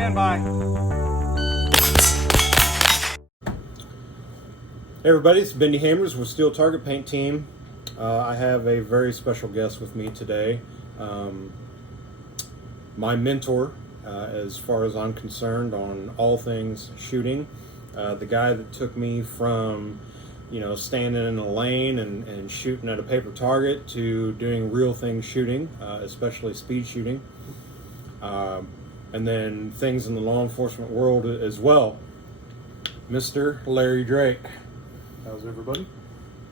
Stand by. Hey everybody, it's Bendy Hammers with Steel Target Paint Team. I have a very special guest with me today. My mentor, as far as I'm concerned, on all things shooting. The guy that took me from, standing in a lane and shooting at a paper target to doing real things shooting, especially speed shooting. And then things in the law enforcement world as well. Mr. Larry Drake. How's everybody?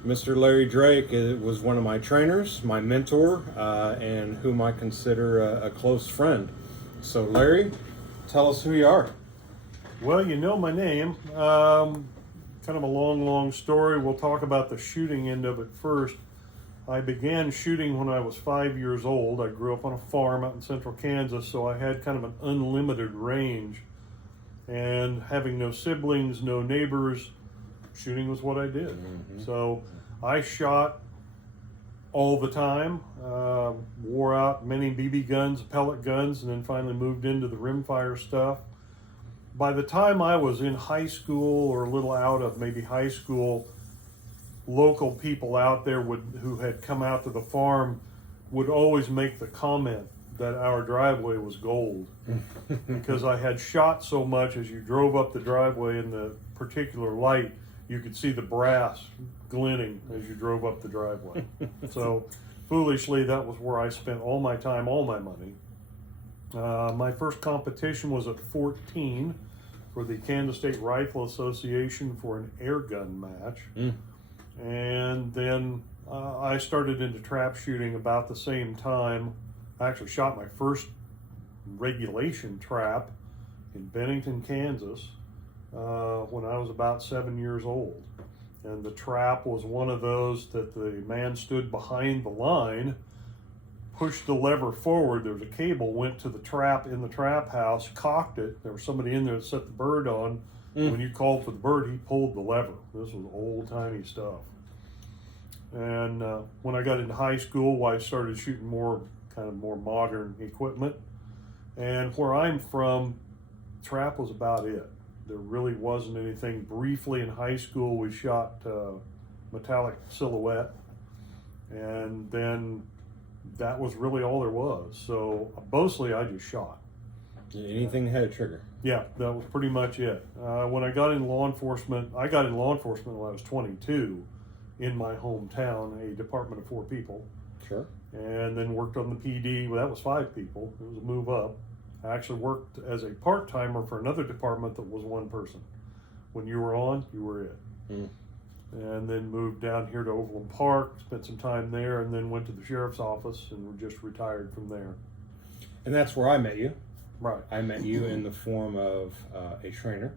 Mr. Larry Drake was one of my trainers, my mentor, and whom I consider a close friend. So Larry, tell us who you are. Well, you know my name. Kind of a long story. We'll talk about the shooting end of it first. I began shooting when I was 5 years old. I grew up on a farm out in central Kansas, so I had kind of an unlimited range. And having no siblings, no neighbors, shooting was what I did. Mm-hmm. So I shot all the time, wore out many BB guns, pellet guns, and then finally moved into the rimfire stuff. By the time I was in high school or a little out of maybe high school, local people out there who had come out to the farm would always make the comment that our driveway was gold because I had shot so much. As you drove up the driveway in the particular light, you could see the brass glinting as you drove up the driveway. So foolishly, that was where I spent all my time, all my money. My first competition was at 14 for the Kansas State Rifle Association for an air gun match. And then I started into trap shooting about the same time. I actually shot my first regulation trap in Bennington, Kansas, when I was about 7 years old. And the trap was one of those that the man stood behind the line, pushed the lever forward. There was a cable, went to the trap in the trap house, cocked it. There was somebody in there that set the bird on. When you called for the bird, he pulled the lever. This was old-timey stuff. And when I got into high school, I started shooting more modern equipment. And where I'm from, trap was about it. There really wasn't anything. Briefly in high school, we shot metallic silhouette, and then that was really all there was. So mostly I just shot. Anything that had a trigger. Yeah, that was pretty much it. When I got in law enforcement, when I was 22 in my hometown, a department of 4 people. Sure. And then worked on the PD. Well, that was 5 people. It was a move up. I actually worked as a part-timer for another department that was 1 person. When you were on, you were it. And then moved down here to Overland Park, spent some time there, and then went to the sheriff's office and just retired from there. And that's where I met you. Right. I met you in the form of a trainer,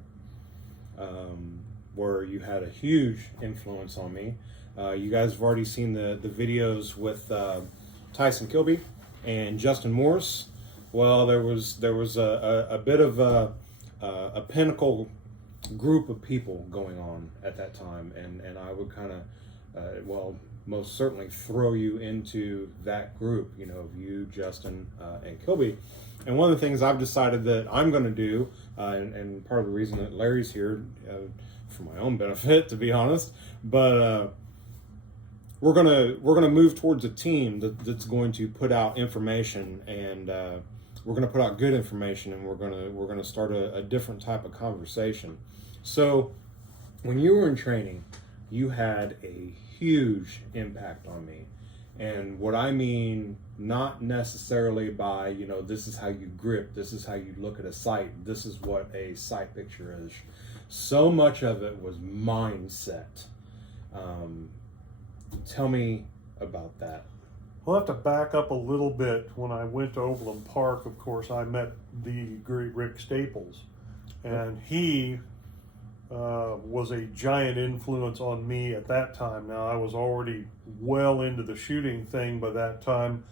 where you had a huge influence on me. You guys have already seen the videos with Tyson Kilby and Justin Morris. Well, there was a bit of a pinnacle group of people going on at that time, and I would kind of, most certainly throw you into that group, of you, Justin, and Kilby. And one of the things I've decided that I'm going to do, and part of the reason that Larry's here, for my own benefit, to be honest, but we're gonna move towards a team that's going to put out information, and we're gonna put out good information, and we're gonna start a different type of conversation. So when you were in training, you had a huge impact on me. And what I mean, not necessarily by, this is how you grip, this is how you look at a sight, this is what a sight picture is. So much of it was mindset. Tell me about that. I'll have to back up a little bit. When I went to Overland Park, of course, I met the great Rick Staples. And he was a giant influence on me at that time. Now, I was already well into the shooting thing by that time.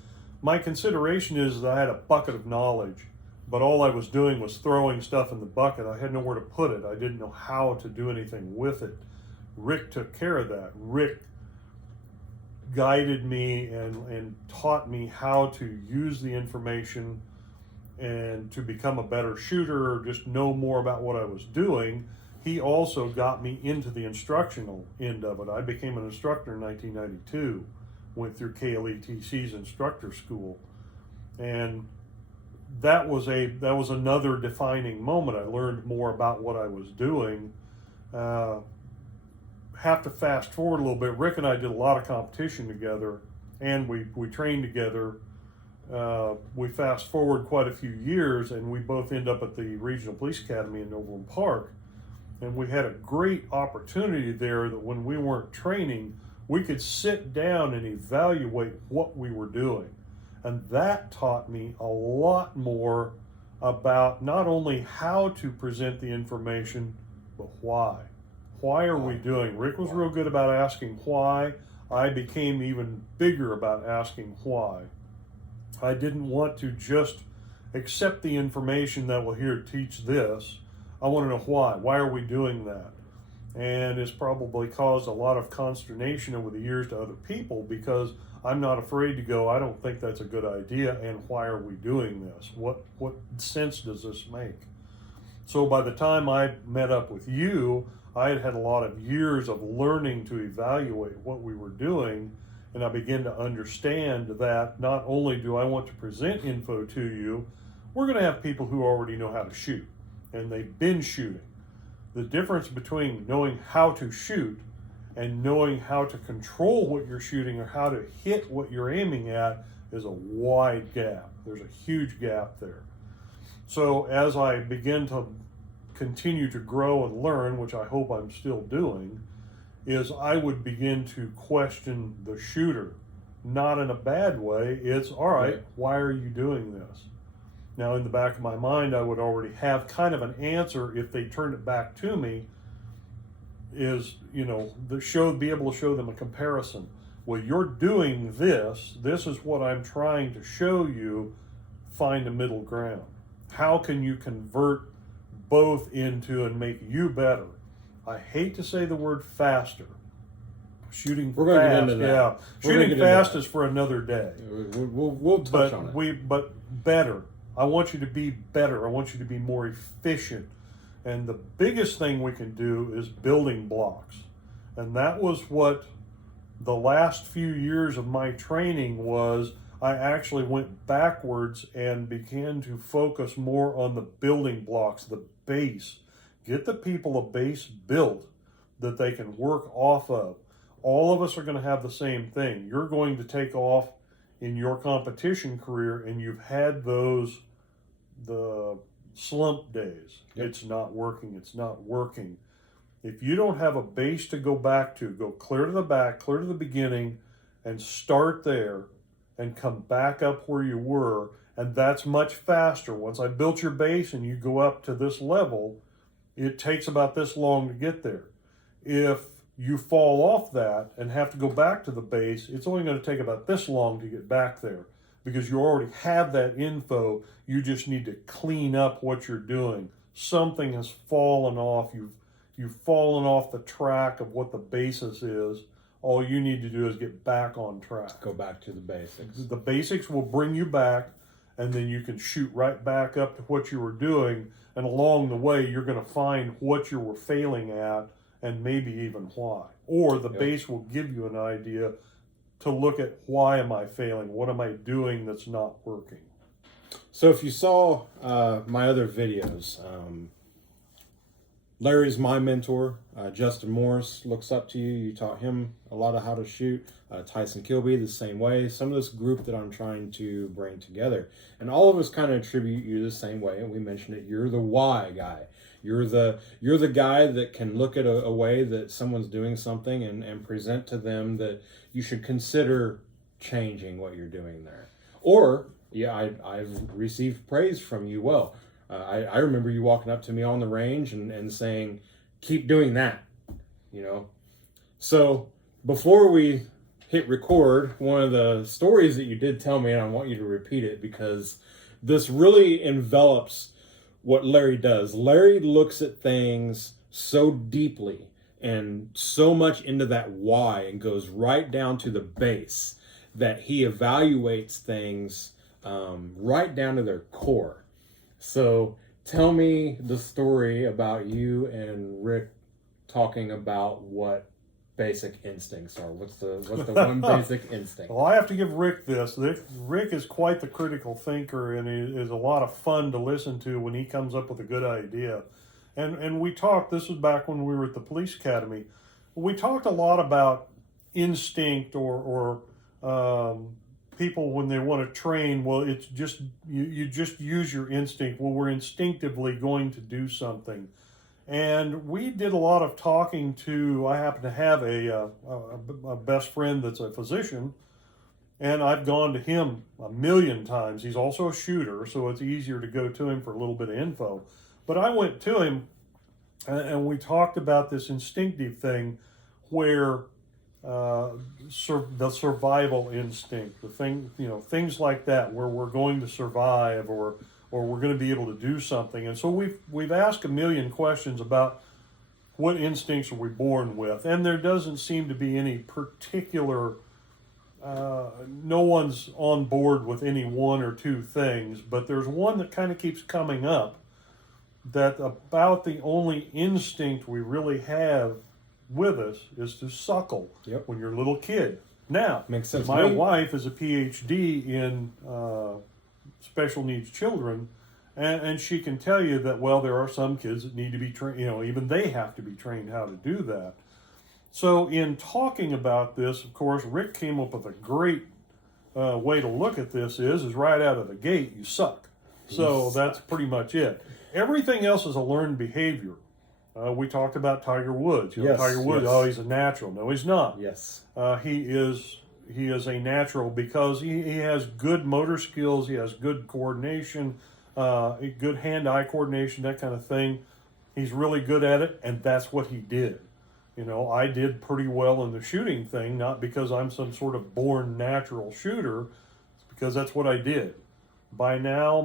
My consideration is that I had a bucket of knowledge, but all I was doing was throwing stuff in the bucket. I had nowhere to put it. I didn't know how to do anything with it. Rick took care of that. Rick guided me and taught me how to use the information and to become a better shooter or just know more about what I was doing, he also got me into the instructional end of it. I became an instructor in 1992, went through KLETC's instructor school, and that was another defining moment. I learned more about what I was doing. Have to fast forward a little bit. Rick and I did a lot of competition together, and we trained together. We fast forward quite a few years, and we both end up at the Regional Police Academy in Overland Park. And we had a great opportunity there that when we weren't training, we could sit down and evaluate what we were doing. And that taught me a lot more about not only how to present the information, but why. Why are we doing? Rick was real good about asking why. I became even bigger about asking why. I didn't want to just accept the information that, well, here, teach this. I want to know why. Why are we doing that? And it's probably caused a lot of consternation over the years to other people, because I'm not afraid to go, I don't think that's a good idea, and why are we doing this? What sense does this make? So by the time I met up with you, I had had a lot of years of learning to evaluate what we were doing, and I began to understand that not only do I want to present info to you, we're going to have people who already know how to shoot, and they've been shooting. The difference between knowing how to shoot and knowing how to control what you're shooting or how to hit what you're aiming at is a wide gap. There's a huge gap there. So as I begin to continue to grow and learn, which I hope I'm still doing, is I would begin to question the shooter. Not in a bad way. It's, all right, why are you doing this? Now, in the back of my mind, I would already have kind of an answer if they turned it back to me, is, be able to show them a comparison. Well, you're doing this. This is what I'm trying to show you. Find a middle ground. How can you convert both into and make you better? I hate to say the word faster. Shooting We're going fast, to get into that. yeah. Shooting fast is for another day. We'll touch on it. But better. I want you to be better. I want you to be more efficient. And the biggest thing we can do is building blocks. And that was what the last few years of my training was. I actually went backwards and began to focus more on the building blocks, the base. Get the people a base built that they can work off of. All of us are going to have the same thing. You're going to take off in your competition career, and you've had the slump days. Yep. It's not working. It's not working. If you don't have a base to go back to, go clear to the back, clear to the beginning, and start there and come back up where you were. And that's much faster. Once I built your base and you go up to this level, it takes about this long to get there. If you fall off that and have to go back to the base, it's only going to take about this long to get back there, because you already have that info. You just need to clean up what you're doing. Something has fallen off. You've fallen off the track of what the basis is. All you need to do is get back on track. Go back to the basics. The basics will bring you back, and then you can shoot right back up to what you were doing. And along the way, you're going to find what you were failing at and maybe even why. Or the base will give you an idea to look at, why am I failing? What am I doing that's not working? So if you saw my other videos, Larry's my mentor. Justin Morris looks up to you. You taught him a lot of how to shoot. Tyson Kilby the same way. Some of this group that I'm trying to bring together. And all of us kind of attribute you the same way. And we mentioned it. You're the why guy. You're the guy that can look at a way that someone's doing something and present to them that you should consider changing what you're doing there. Or, I've received praise from you. Well, I remember you walking up to me on the range and saying, keep doing that, So before we hit record, one of the stories that you did tell me, and I want you to repeat it because this really envelops what Larry does. Larry looks at things so deeply and so much into that why and goes right down to the base that he evaluates things right down to their core. So tell me the story about you and Rick talking about what basic instincts are. What's the one basic instinct? Well, I have to give Rick this. Rick is quite the critical thinker, and he is a lot of fun to listen to when he comes up with a good idea. And we talked. This was back when we were at the police academy. We talked a lot about instinct or people when they want to train. Well, it's just you just use your instinct. Well, we're instinctively going to do something. And we did a lot of talking to, I happen to have a best friend that's a physician, and I've gone to him a million times. He's also a shooter, so it's easier to go to him for a little bit of info. But I went to him, and we talked about this instinctive thing where the survival instinct, the thing, things like that, where we're going to survive or we're going to be able to do something. And so we've asked a million questions about what instincts are we born with, and there doesn't seem to be any particular. No one's on board with any one or two things, but there's one that kind of keeps coming up. That about the only instinct we really have with us is to suckle when you're a little kid. Now, makes sense. My wife is a PhD in special needs children, and she can tell you that, well, there are some kids that need to be trained, even they have to be trained how to do that. So in talking about this, of course, Rick came up with a great way to look at this is right out of the gate, you suck. So that's pretty much it. Everything else is a learned behavior. We talked about Tiger Woods. Tiger Woods, he's a natural. No, he's not. Yes. He is a natural because he has good motor skills. He has good coordination, good hand-eye coordination, that kind of thing. He's really good at it, and that's what he did. I did pretty well in the shooting thing, not because I'm some sort of born natural shooter, it's because that's what I did. By now,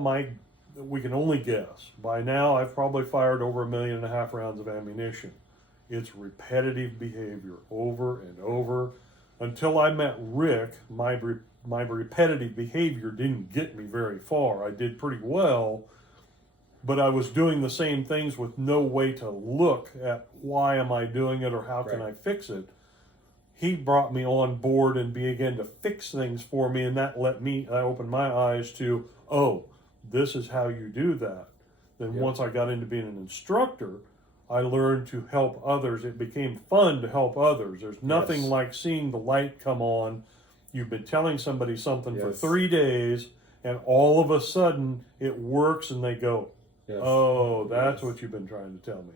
we can only guess. By now, I've probably fired over 1.5 million rounds of ammunition. It's repetitive behavior over and over. Until I met Rick, my repetitive behavior didn't get me very far. I did pretty well, but I was doing the same things with no way to look at why am I doing it or how can I fix it. He brought me on board and began to fix things for me, and that I opened my eyes to, this is how you do that. Then once I got into being an instructor, I learned to help others. It became fun to help others. There's nothing like seeing the light come on. You've been telling somebody something for 3 days, and all of a sudden it works, and they go, that's what you've been trying to tell me.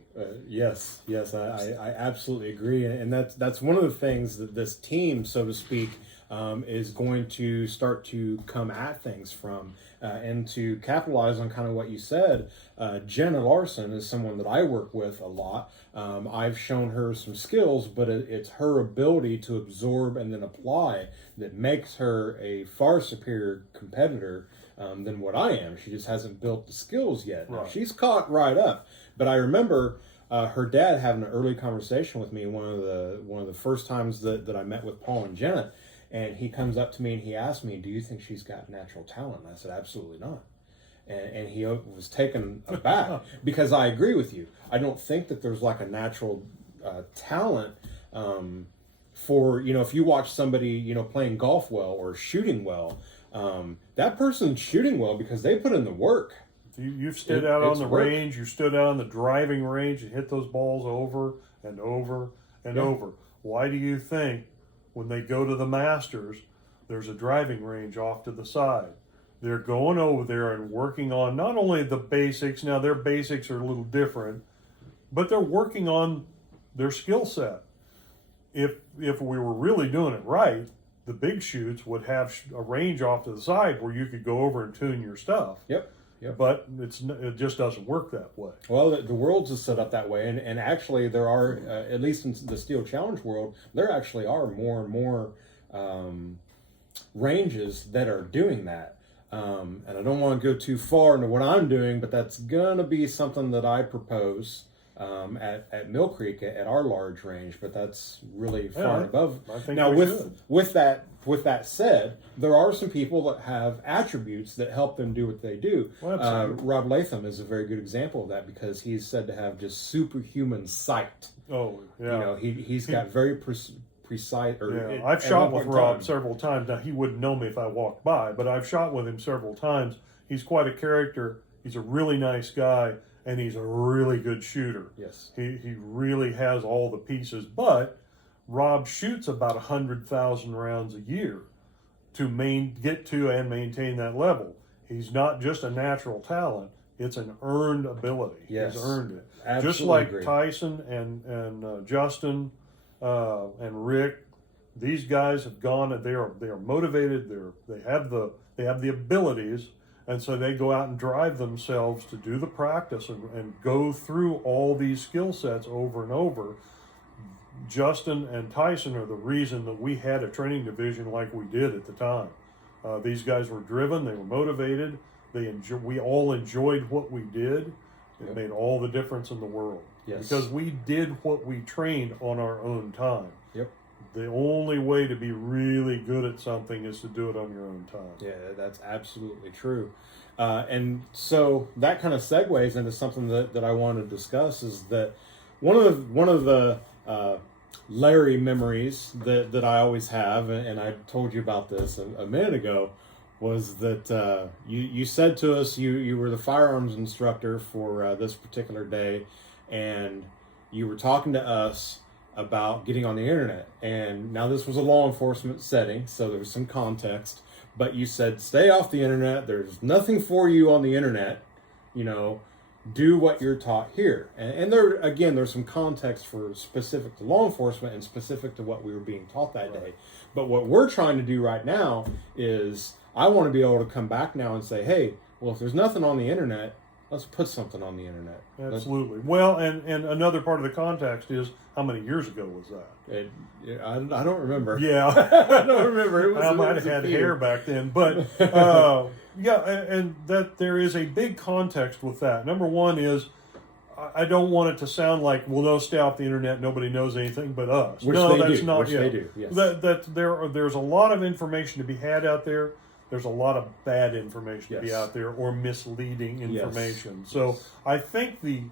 Yes, I absolutely agree, and that's one of the things that this team, so to speak, is going to start to come at things from, and to capitalize on kind of what you said. Jenna Larson is someone that I work with a lot. I've shown her some skills, but it's her ability to absorb and then apply that makes her a far superior competitor than what I am. She just hasn't built the skills yet. Now, she's caught right up. But I remember her dad having an early conversation with me one of the first times that I met with Paul and Jenna. And he comes up to me and he asked me, do you think she's got natural talent? And I said, absolutely not. And he was taken aback because I agree with you. I don't think that there's like a natural talent for, if you watch somebody, playing golf well or shooting well, that person's shooting well because they put in the work. You've stood out on the range, you stood out on the driving range and hit those balls over and over and over. Why do you think when they go to the Masters, there's a driving range off to the side? They're going over there and working on not only the basics, now their basics are a little different, but they're working on their skill set. If we were really doing it right, the big shoots would have a range off to the side where you could go over and tune your stuff. Yep. But it just doesn't work that way. Well, the world's is set up that way, and actually there are, at least in the Steel Challenge world, there actually are more and more ranges that are doing that. And I don't want to go too far into what I'm doing, but that's going to be something that I propose at Mill Creek at our large range, but that's really far Yeah, and above. I think Now we should. with that said, there are some people that have attributes that help them do what they do. Well, absolutely. Rob Latham is a very good example of that because he's said to have just superhuman sight. Oh, yeah. You know, he's got very precise. Yeah, I've at shot one with point in Rob time. several times. Now, he wouldn't know me if I walked by, but I've shot with him several times. He's quite a character. He's a really nice guy, and he's a really good shooter. Yes. He really has all the pieces, but Rob shoots about 100,000 rounds a year to get to and maintain that level. He's not just a natural talent; it's an earned ability. Yes. He's earned it. Absolutely Just like agree. Tyson and Justin and Rick, these guys have gone and they are motivated. They have the abilities, and so they go out and drive themselves to do the practice and go through all these skill sets over and over. Justin and Tyson are the reason that we had a training division like we did at the time. These guys were driven, they were motivated, we all enjoyed what we did. It Yep. made all the difference in the world. Yes. Because we did what we trained on our own time. Yep. The only way to be really good at something is to do it on your own time. Yeah, that's absolutely true. And so that kind of segues into something that I want to discuss is that one of the Larry memories that I always have, and I told you about this a minute ago, was that you said to us you were the firearms instructor for this particular day, and you were talking to us about getting on the internet. And now this was a law enforcement setting, so there was some context, but you said stay off the internet. There's nothing for you on the internet. You know, do what you're taught here. And there, again, there's some context for specific to law enforcement and specific to what we were being taught that day. But what we're trying to do right now is I want to be able to come back now and say, hey, well, if there's nothing on the internet, let's put something on the internet. Absolutely. Well, and another part of the context is how many years ago was that? I don't remember. Yeah. I don't remember. It was, I it might was have a had few. hair back then, but yeah, and that there is a big context with that. Number one is I don't want it to sound like, well, no, stay off the internet. Nobody knows anything but us. Which no, they that's do. not. Which yeah. they do. Yes. There's a lot of information to be had out there. There's a lot of bad information to be Yes. out there or misleading Yes. information. So I think the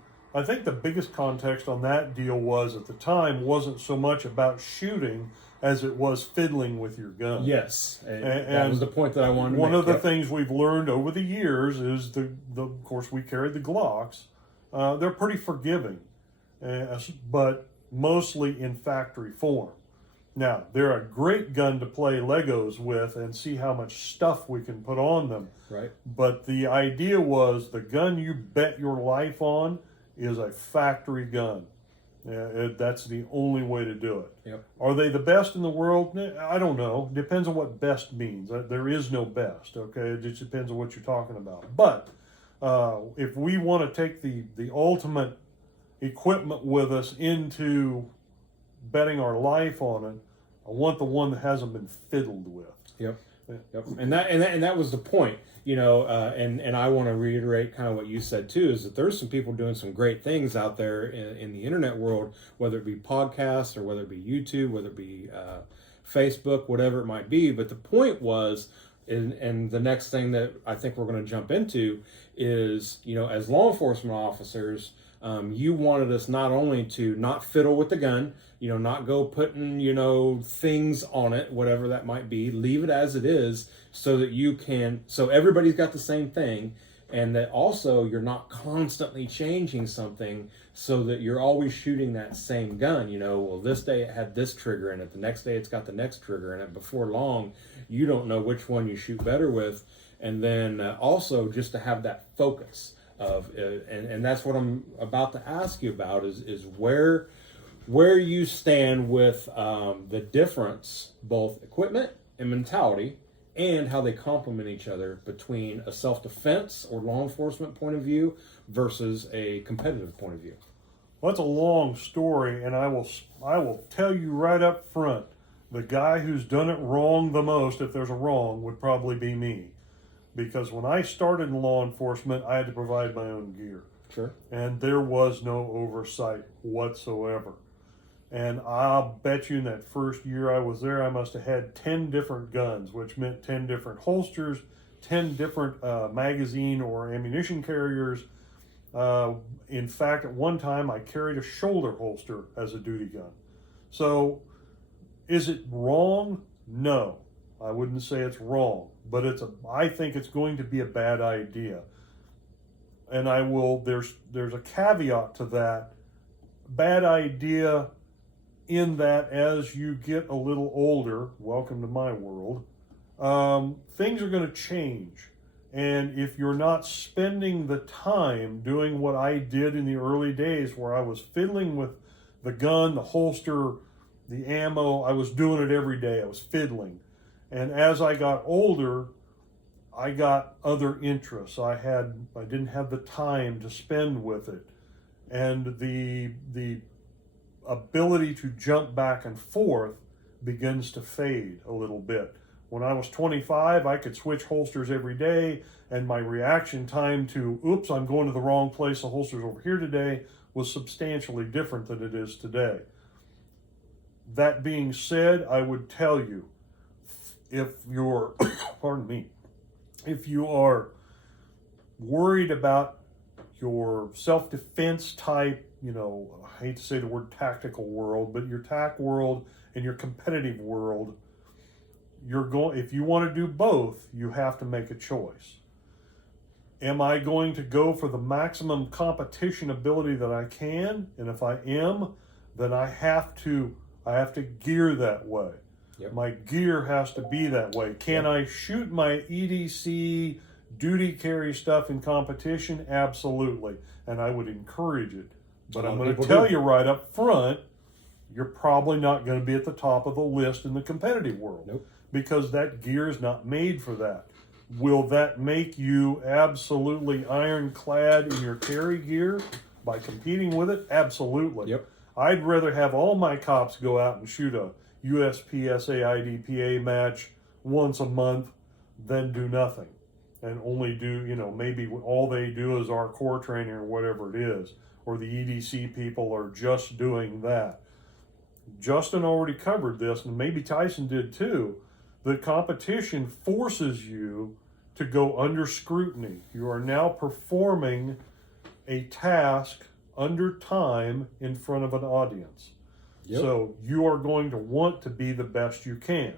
biggest context on that deal was at the time wasn't so much about shooting as it was fiddling with your gun. Yes. And that and was the point that I wanted to One make. of the Yep. things we've learned over the years is of course we carried the Glocks. They're pretty forgiving, but mostly in factory form. Now, they're a great gun to play Legos with and see how much stuff we can put on them. Right. But the idea was the gun you bet your life on is a factory gun. That's the only way to do it. Yep. Are they the best in the world? I don't know. Depends on what best means. There is no best, okay? It just depends on what you're talking about. But if we want to take the ultimate equipment with us into betting our life on it, I want the one that hasn't been fiddled with. Yep. Yep. And that was the point, you know, and I want to reiterate kind of what you said too, is that there's some people doing some great things out there in the internet world, whether it be podcasts or whether it be YouTube, whether it be Facebook, whatever it might be. But the point was, and the next thing that I think we're going to jump into is, you know, as law enforcement officers, you wanted us not only to not fiddle with the gun, you know, not go putting, you know, things on it, whatever that might be, leave it as it is so that so everybody's got the same thing, and that also you're not constantly changing something so that you're always shooting that same gun. You know, well, this day it had this trigger in it, the next day it's got the next trigger in it. Before long, you don't know which one you shoot better with. And then also just to have that focus of, and that's what I'm about to ask you about is where you stand with the difference, both equipment and mentality, and how they complement each other between a self-defense or law enforcement point of view versus a competitive point of view. Well, that's a long story, and I will tell you right up front, the guy who's done it wrong the most, if there's a wrong, would probably be me. Because when I started in law enforcement, I had to provide my own gear. Sure. And there was no oversight whatsoever. And I'll bet you in that first year I was there, I must have had 10 different guns, which meant 10 different holsters, 10 different magazine or ammunition carriers. In fact, at one time I carried a shoulder holster as a duty gun. So is it wrong? No, I wouldn't say it's wrong, but I think it's going to be a bad idea. And there's a caveat to that. Bad idea in that as you get a little older, welcome to my world, things are going to change. And if you're not spending the time doing what I did in the early days where I was fiddling with the gun, the holster, the ammo, I was doing it every day. I was fiddling. And as I got older, I got other interests. I didn't have the time to spend with it. And the ability to jump back and forth begins to fade a little bit. When I was 25, I could switch holsters every day, and my reaction time to, oops, I'm going to the wrong place, the holster's over here today, was substantially different than it is today. That being said, I would tell you, if you're, pardon me, if you are worried about your self-defense type, I hate to say the word tactical world, but your TAC world and your competitive world, if you want to do both, you have to make a choice. Am I going to go for the maximum competition ability that I can? And if I am, then I have to gear that way. Yep. My gear has to be that way. Can I shoot my EDC duty carry stuff in competition? Absolutely. And I would encourage it. But I'm going to tell you right up front, you're probably not going to be at the top of the list in the competitive world. Nope. Because that gear is not made for that. Will that make you absolutely ironclad in your carry gear by competing with it? Absolutely. Yep. I'd rather have all my cops go out and shoot a USPSA IDPA match once a month than do nothing and only do, maybe all they do is our core training or whatever it is, or the EDC people are just doing that. Justin already covered this, and maybe Tyson did too. The competition forces you to go under scrutiny. You are now performing a task under time in front of an audience. Yep. So you are going to want to be the best you can.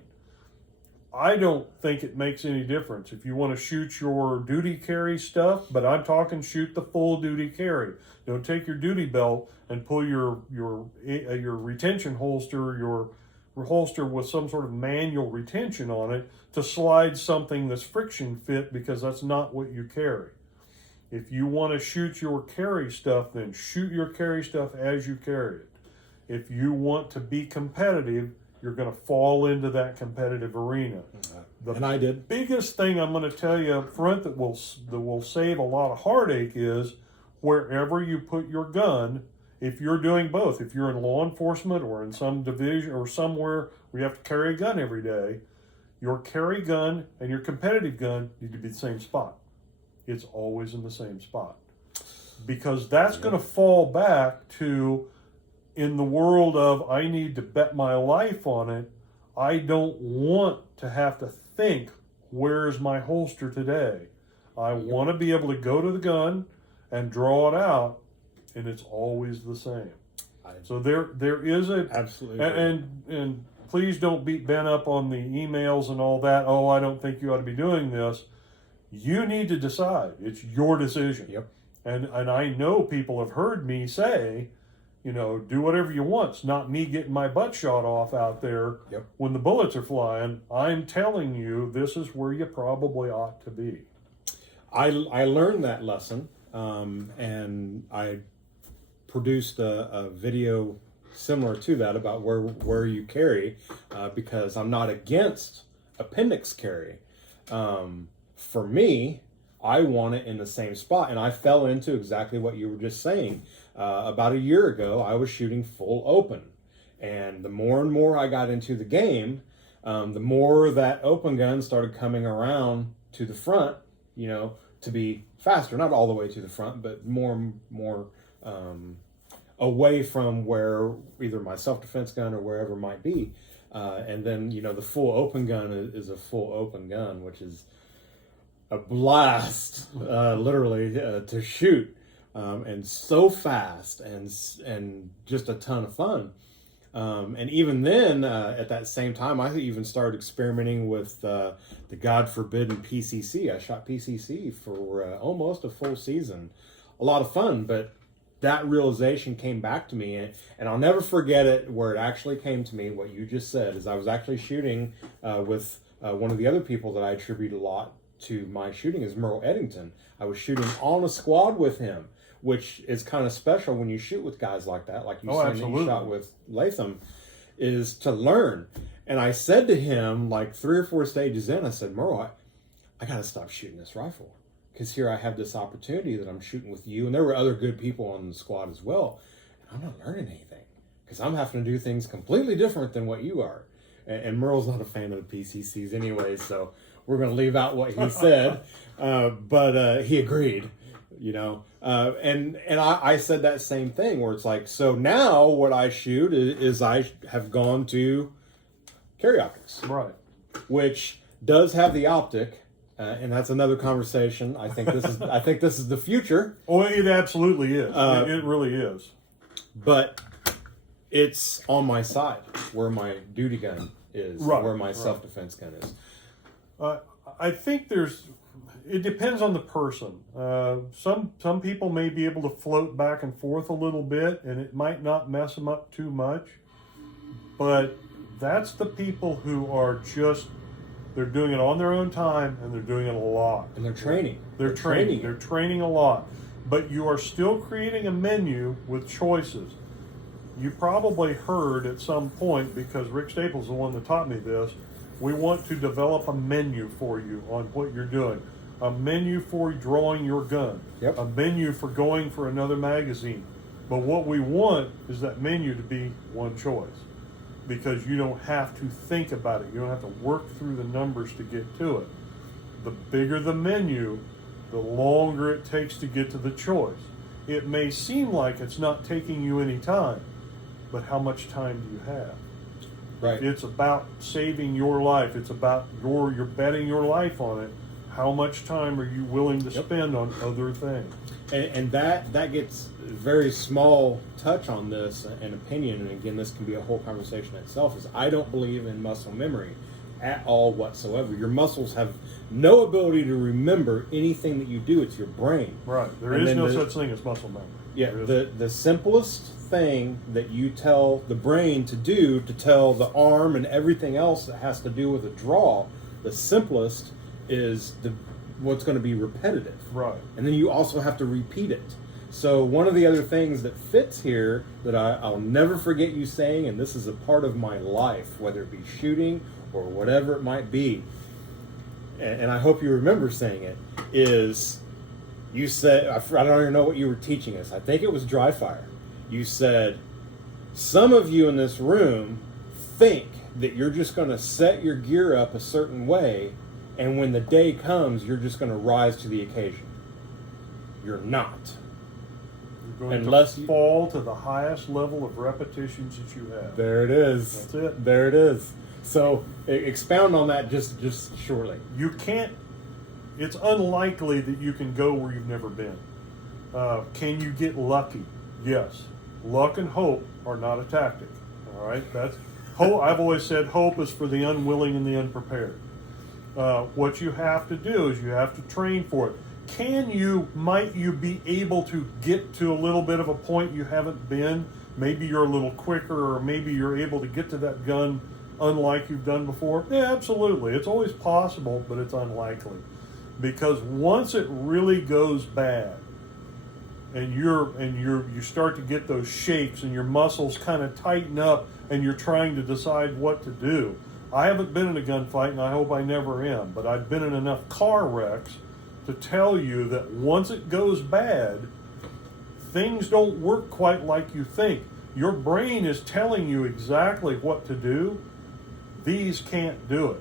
I don't think it makes any difference if you want to shoot your duty carry stuff, but I'm talking shoot the full duty carry. Don't take your duty belt and pull your retention holster, your holster with some sort of manual retention on it to slide something that's friction fit, because that's not what you carry. If you want to shoot your carry stuff, then shoot your carry stuff as you carry it. If you want to be competitive, you're going to fall into that competitive arena. And I did. Biggest thing I'm going to tell you up front that will save a lot of heartache is wherever you put your gun. If you're doing both, if you're in law enforcement or in some division or somewhere where you have to carry a gun every day, your carry gun and your competitive gun need to be the same spot. It's always in the same spot. Because that's going to fall back to, in the world of I need to bet my life on it, I don't want to have to think, where's my holster today? I want to be able to go to the gun and draw it out, and it's always the same. So there is a Absolutely. And please don't beat Ben up on the emails and all that. Oh, I don't think you ought to be doing this. You need to decide. It's your decision. Yep. And I know people have heard me say, do whatever you want. It's not me getting my butt shot off out there Yep. when the bullets are flying. I'm telling you, this is where you probably ought to be. I learned that lesson, and I produced a video similar to that about where you carry, because I'm not against appendix carry. For me, I want it in the same spot, and I fell into exactly what you were just saying. About a year ago, I was shooting full open, and the more and more I got into the game, the more that open gun started coming around to the front, to be faster, not all the way to the front, but more away from where either my self-defense gun or wherever it might be. And then, the full open gun is a full open gun, which is a blast, literally, to shoot, and so fast and just a ton of fun. And even then, at that same time, I even started experimenting with the God forbidden PCC. I shot PCC for almost a full season. A lot of fun, but that realization came back to me, and I'll never forget it, where it actually came to me, what you just said, is I was actually shooting with one of the other people that I attribute a lot to my shooting is Merle Eddington. I was shooting on a squad with him, which is kind of special when you shoot with guys like that, like you said that you shot with Latham, is to learn. And I said to him, like 3 or 4 stages in, I said, Merle, I got to stop shooting this rifle. Because here I have this opportunity that I'm shooting with you, and there were other good people on the squad as well. And I'm not learning anything because I'm having to do things completely different than what you are. And Merle's not a fan of the PCCs anyway, so we're going to leave out what he said. But he agreed, And I said that same thing, where it's like, so now what I shoot is I have gone to carry optics, Right. which does have the optic. And that's another conversation. I think this is the future. Oh, it absolutely is. It really is. But it's on my side where my duty gun is, Right, where my right. self-defense gun is. I think it depends on the person. Some people may be able to float back and forth a little bit, and it might not mess them up too much. But that's the people who are they're doing it on their own time, and they're doing it a lot. And they're training. They're training. They're training a lot. But you are still creating a menu with choices. You probably heard at some point, because Rick Staples is the one that taught me this, we want to develop a menu for you on what you're doing. A menu for drawing your gun. Yep. A menu for going for another magazine. But what we want is that menu to be one choice, because you don't have to think about it. You don't have to work through the numbers to get to it. The bigger the menu, the longer it takes to get to the choice. It may seem like it's not taking you any time, but how much time do you have? Right. It's about saving your life. It's about you're betting your life on it. How much time are you willing to spend on other things? And that gets a very small touch on this, an opinion, and again, this can be a whole conversation itself, is I don't believe in muscle memory at all whatsoever. Your muscles have no ability to remember anything that you do. It's your brain. Right. There is no such thing as muscle memory. Yeah, the simplest thing that you tell the brain to do, to tell the arm and everything else that has to do with a draw, the simplest is what's going to be repetitive. Right. And then you also have to repeat it. So one of the other things that fits here that I'll never forget you saying, and this is a part of my life, whether it be shooting or whatever it might be, and I hope you remember saying it, is you said, I don't even know what you were teaching us. I think it was dry fire. You said, some of you in this room think that you're just going to set your gear up a certain way, and when the day comes, you're just going to rise to the occasion. You're not. You're going Unless to you fall to the highest level of repetitions that you have. There it is. That's it. There it is. So expound on that just shortly. You can't. It's unlikely that you can go where you've never been. Can you get lucky? Yes. Luck and hope are not a tactic. All right. That's hope. I've always said hope is for the unwilling and the unprepared. What you have to do is you have to train for it. Might you be able to get to a little bit of a point you haven't been? Maybe you're a little quicker, or maybe you're able to get to that gun unlike you've done before. Yeah, absolutely. It's always possible, but it's unlikely. Because once it really goes bad, and you start to get those shakes, and your muscles kind of tighten up, and you're trying to decide what to do. I haven't been in a gunfight, and I hope I never am, but I've been in enough car wrecks to tell you that once it goes bad, things don't work quite like you think. Your brain is telling you exactly what to do. These can't do it.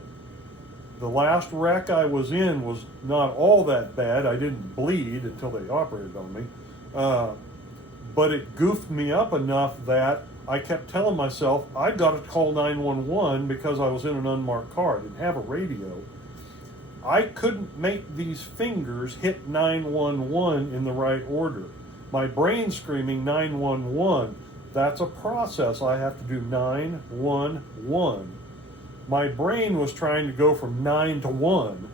The last wreck I was in was not all that bad. I didn't bleed until they operated on me. But it goofed me up enough that I kept telling myself I got to call 911 because I was in an unmarked car. I didn't have a radio. I couldn't make these fingers hit 911 in the right order. My brain screaming 911. That's a process. I have to do 911. My brain was trying to go from 9 to 1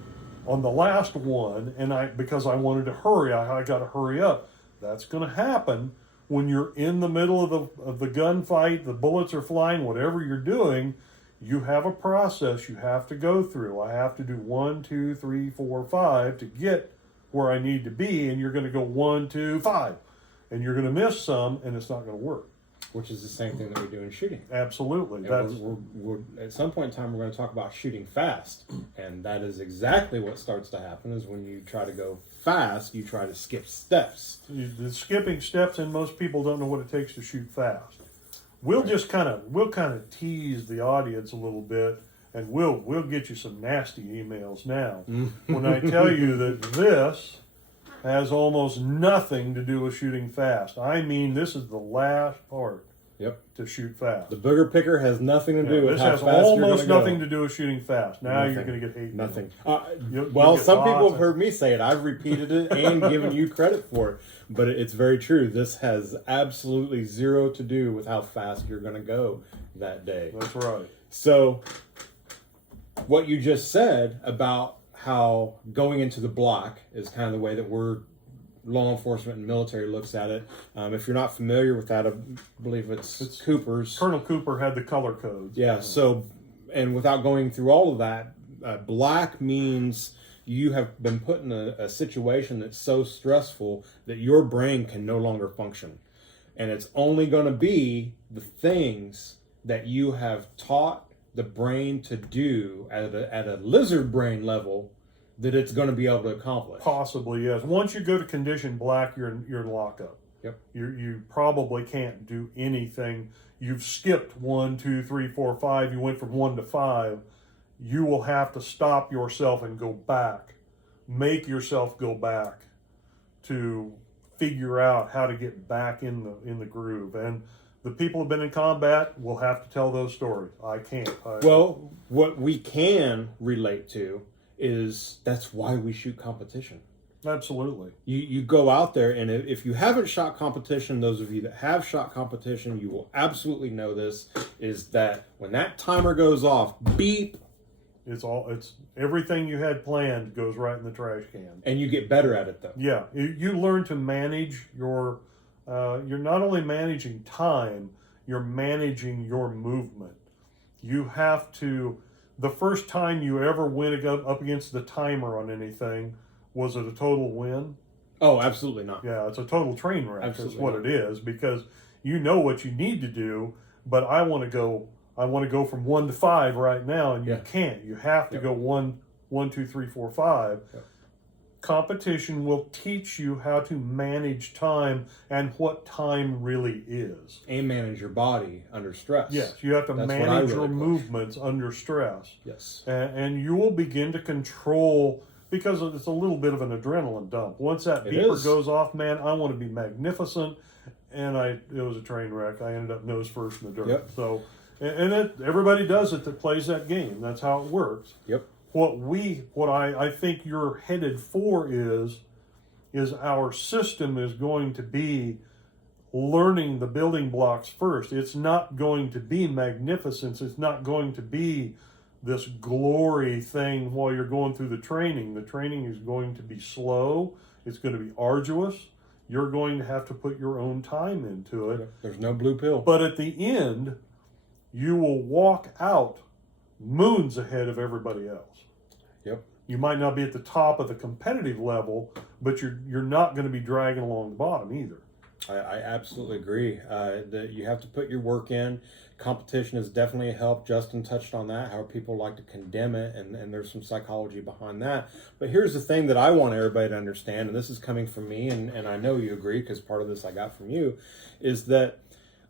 on the last one, and because I wanted to hurry, I got to hurry up. That's going to happen when you're in the middle of the gunfight, the bullets are flying, whatever you're doing. You have a process you have to go through. I have to do 1, 2, 3, 4, 5 to get where I need to be, and you're going to go 1, 2, 5, and you're going to miss some, and it's not going to work. Which is the same thing that we do in shooting. Absolutely. And we're, at some point in time, we're going to talk about shooting fast, and that is exactly what starts to happen. Is when you try to go fast, you try to skip steps. The skipping steps, and most people don't know what it takes to shoot fast. We'll just kind of tease the audience a little bit, and we'll get you some nasty emails now when I tell you that this has almost nothing to do with shooting fast. I mean, this is the last part. Yep. To shoot fast. The booger picker has nothing to do with how fast you're going to go. This has almost nothing to do with shooting fast. Now you're going to get hate. Nothing. You'll some people have heard me say it. I've repeated it and given you credit for it. But it's very true. This has absolutely zero to do with how fast you're going to go that day. That's right. So, what you just said about how going into the block is kind of the way that law enforcement and military looks at it. If you're not familiar with that, I believe it's Cooper's. Colonel Cooper had the color codes. Yeah, so, and without going through all of that, black means you have been put in a situation that's so stressful that your brain can no longer function. And it's only going to be the things that you have taught the brain to do at a lizard brain level that it's going to be able to accomplish. Possibly, yes. Once you go to condition black, you're in lockup. Yep. You probably can't do anything. You've skipped 1, 2, 3, 4, 5. You went from 1 to 5. You will have to stop yourself and go back. Make yourself go back to figure out how to get back in the groove. And the people who've been in combat will have to tell those stories. I can't. Well, what we can relate to is that's why we shoot competition. Absolutely. You go out there, and if you haven't shot competition, those of you that have shot competition, you will absolutely know this, is that when that timer goes off, beep, it's everything you had planned goes right in the trash can. And you get better at it, though. Yeah, you learn to manage you're not only managing time, you're managing your movement. You have to, the first time you ever went up against the timer on anything, was it a total win? Oh, absolutely not. Yeah, it's a total train wreck. Absolutely That's what it is, because you know what you need to do, but I want to go from 1 to 5 right now, and you can't. You have to go 1, 2, 3, 4, 5. Yep. Competition will teach you how to manage time and what time really is. And manage your body under stress. Yes, you have to manage your movements under stress. Yes. And you will begin to control, because it's a little bit of an adrenaline dump. Once that beeper goes off, man, I want to be magnificent. And it was a train wreck. I ended up nose first in the dirt. Yep. So, everybody does it that plays that game. That's how it works. Yep. What I think you're headed for is our system is going to be learning the building blocks first. It's not going to be magnificence. It's not going to be this glory thing while you're going through the training. The training is going to be slow. It's going to be arduous. You're going to have to put your own time into it. There's no blue pill. But at the end, you will walk out moons ahead of everybody else. Yep. You might not be at the top of the competitive level, but you're not going to be dragging along the bottom either. I absolutely agree that you have to put your work in. Competition is definitely a help. Justin touched on that, how people like to condemn it, and there's some psychology behind that. But here's the thing that I want everybody to understand, and this is coming from me, and I know you agree because part of this I got from you, is that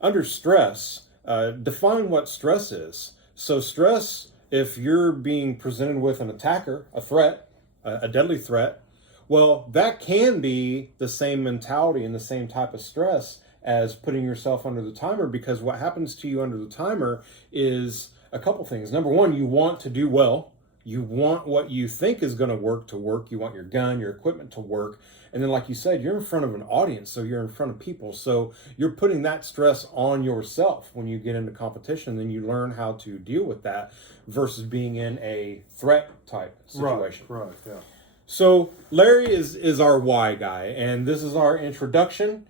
under stress, define what stress is. So stress if you're being presented with an attacker, a threat, a deadly threat, well, that can be the same mentality and the same type of stress as putting yourself under the timer, because what happens to you under the timer is a couple things. Number one, you want to do well. You want what you think is going to work to work. You want your gun, your equipment to work. And then, like you said, you're in front of an audience, so you're in front of people. So you're putting that stress on yourself when you get into competition. Then you learn how to deal with that versus being in a threat type situation. Right, yeah. So Larry is our why guy, and this is our introduction.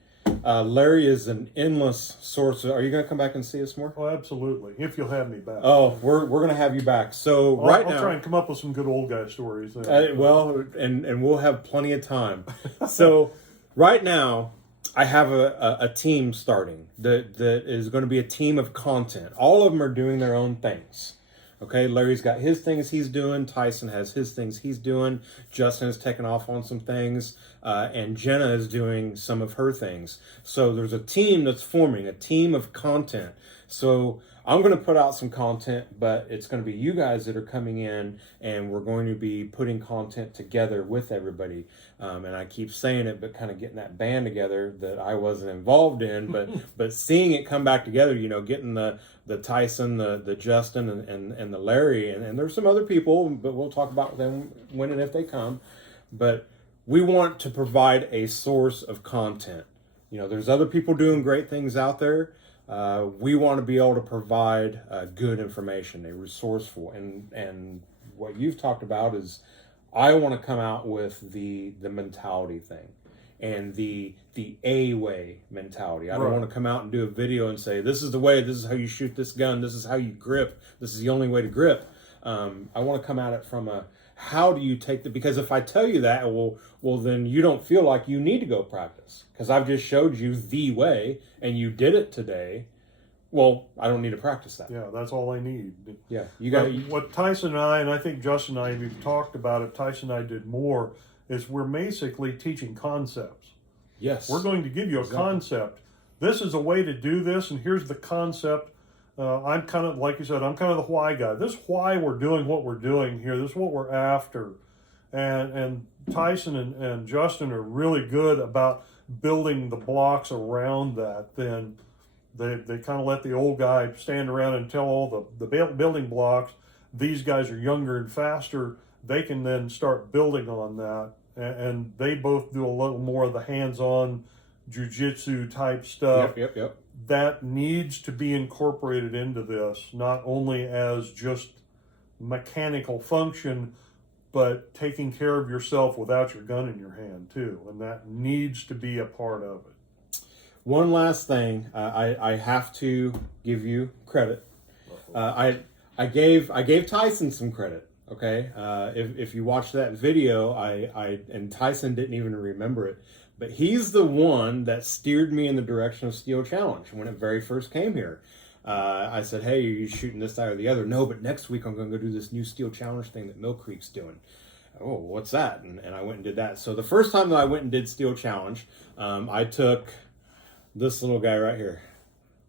Larry is an endless source. Are you going to come back and see us more? Oh, absolutely. If you'll have me back. Oh, we're going to have you back. So I'll now, try and come up with some good old guy stories. well, and we'll have plenty of time. So right now, I have a team starting that is going to be a team of content. All of them are doing their own things. Okay, Larry's got his things he's doing. Tyson has his things he's doing. Justin is taking off on some things. And Jenna is doing some of her things. So there's a team that's forming, a team of content. So I'm going to put out some content, but it's going to be you guys that are coming in, and we're going to be putting content together with everybody. And I keep saying it, but kind of getting that band together that I wasn't involved in, but seeing it come back together, getting the Tyson, the Justin, and the Larry, and there's some other people, but we'll talk about them when and if they come. But we want to provide a source of content. There's other people doing great things out there. We want to be able to provide good information, a resourceful, and what you've talked about is I want to come out with the mentality thing and the A way mentality. I don't want to come out and do a video and say, this is the way, this is how you shoot this gun, this is how you grip, this is the only way to grip. I want to come at it from a, how do you take because if I tell you that, well, then you don't feel like you need to go practice because I've just showed you the way and you did it today. Well, I don't need to practice that. Yeah, that's all I need. Yeah, you got what Tyson and I think Justin and I have talked about it. Tyson and I did more. Is we're basically teaching concepts. Yes, we're going to give you a concept. This is a way to do this, and here's the concept. I'm kind of, like you said, I'm kind of the why guy. This is why we're doing what we're doing here. This is what we're after. And Tyson and Justin are really good about building the blocks around that. Then they kind of let the old guy stand around and tell all the building blocks. These guys are younger and faster. They can then start building on that. And they both do a little more of the hands-on jiu-jitsu type stuff. Yep. That needs to be incorporated into this, not only as just mechanical function, but taking care of yourself without your gun in your hand too, and that needs to be a part of it. One last thing, I have to give you credit. I gave Tyson some credit. Okay, if you watch that video, and Tyson didn't even remember it. But he's the one that steered me in the direction of Steel Challenge when it very first came here. I said, hey, are you shooting this side or the other? No, but next week I'm going to go do this new Steel Challenge thing that Mill Creek's doing. Oh, what's that? And I went and did that. So the first time that I went and did Steel Challenge, I took this little guy right here,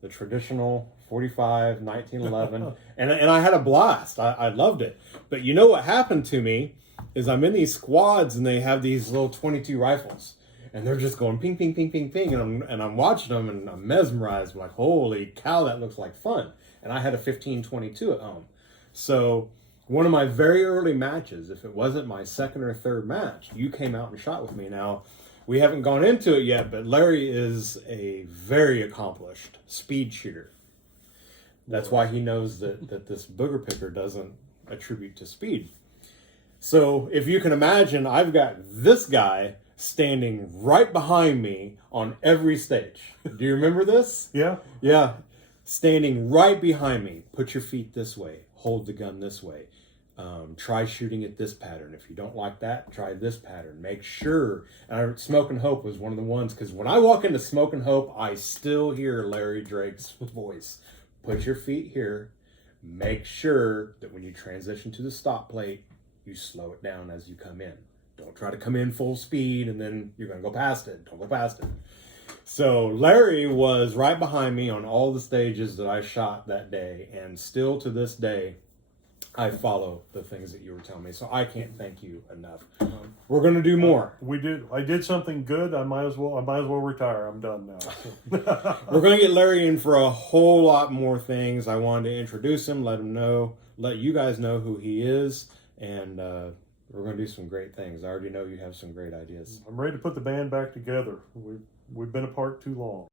the traditional 45, 1911, and I had a blast. I loved it. But you know what happened to me is I'm in these squads and they have these little 22 rifles. And they're just going ping, ping, ping, ping, ping. And I'm watching them and I'm mesmerized. I'm like, holy cow, that looks like fun. And I had a 15-22 at home. So one of my very early matches, if it wasn't my second or third match, you came out and shot with me. Now, we haven't gone into it yet, but Larry is a very accomplished speed shooter. That's why he knows that this booger picker doesn't attribute to speed. So if you can imagine, I've got this guy standing right behind me on every stage. Do you remember this? Yeah. Yeah. Standing right behind me. Put your feet this way. Hold the gun this way. Try shooting it this pattern. If you don't like that, try this pattern. Make sure. And Smoke and Hope was one of the ones, because when I walk into Smoke and Hope, I still hear Larry Drake's voice. Put your feet here. Make sure that when you transition to the stop plate, you slow it down as you come in. Don't try to come in full speed and then you're going to go past it. Don't go past it. So Larry was right behind me on all the stages that I shot that day. And still to this day, I follow the things that you were telling me, so I can't thank you enough. We're going to do more. I did something good. I might as well retire. I'm done now. We're going to get Larry in for a whole lot more things. I wanted to introduce him, let you guys know who he is, and we're going to do some great things. I already know you have some great ideas. I'm ready to put the band back together. We've been apart too long.